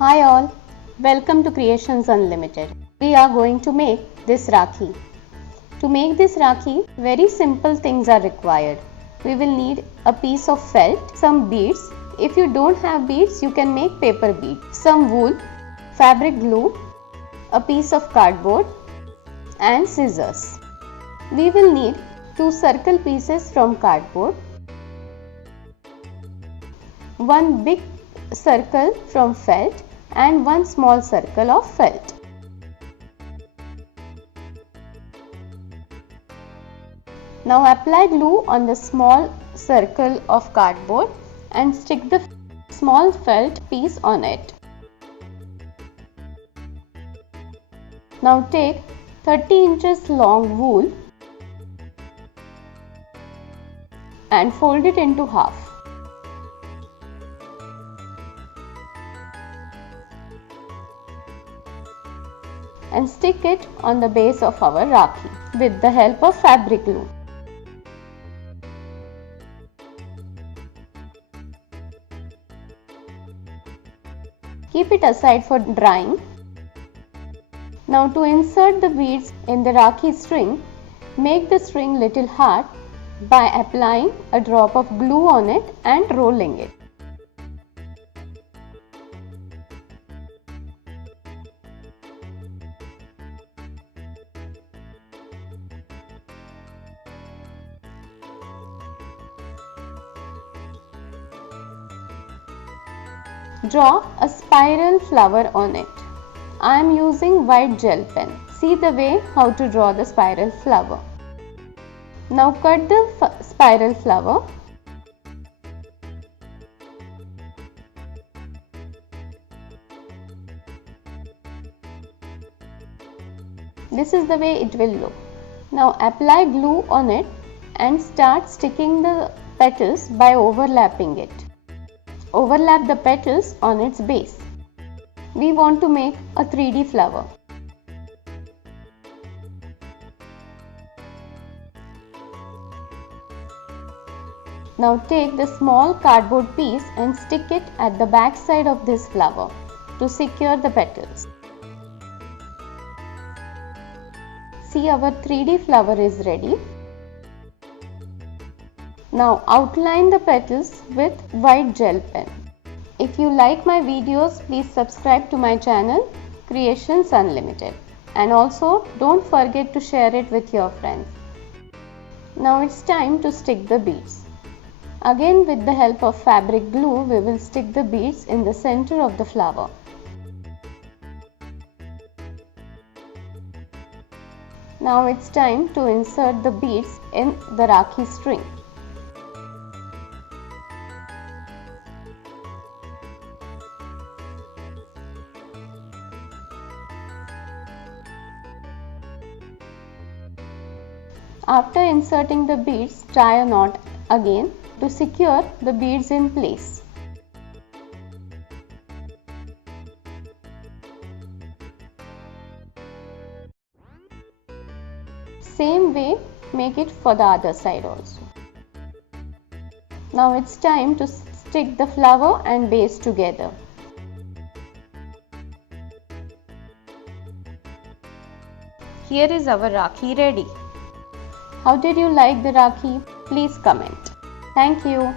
Hi all, welcome to Creations Unlimited. We are going to make this Rakhi. To make this Rakhi, very simple things are required. We will need a piece of felt, some beads. If you don't have beads, you can make paper beads, some wool, fabric glue, a piece of cardboard and scissors. We will need 2 circle pieces from cardboard, one big circle from felt and one small circle of felt. Now apply glue on the small circle of cardboard and stick the small felt piece on it. Now take 30 inches long wool and fold it into half. And stick it on the base of our Rakhi with the help of fabric glue. Keep it aside for drying. Now to insert the beads in the Rakhi string, make the string little hard by applying a drop of glue on it and rolling it. Draw a spiral flower on it. I am using white gel pen. See the way how to draw the spiral flower. Now cut the spiral flower. This is the way it will look. Now apply glue on it and start sticking the petals by overlapping it. Overlap the petals on its base. We want to make a 3D flower. Now take the small cardboard piece and stick it at the back side of this flower to secure the petals. See, our 3D flower is ready. Now outline the petals with white gel pen. If you like my videos, please subscribe to my channel Creations Unlimited, and also don't forget to share it with your friends. Now it's time to stick the beads. Again, with the help of fabric glue, we will stick the beads in the center of the flower. Now it's time to insert the beads in the Rakhi string. After inserting the beads, tie a knot again to secure the beads in place. Same way, make it for the other side also. Now it's time to stick the flower and base together. Here is our Rakhi ready. How did you like the Rakhi? Please comment. Thank you.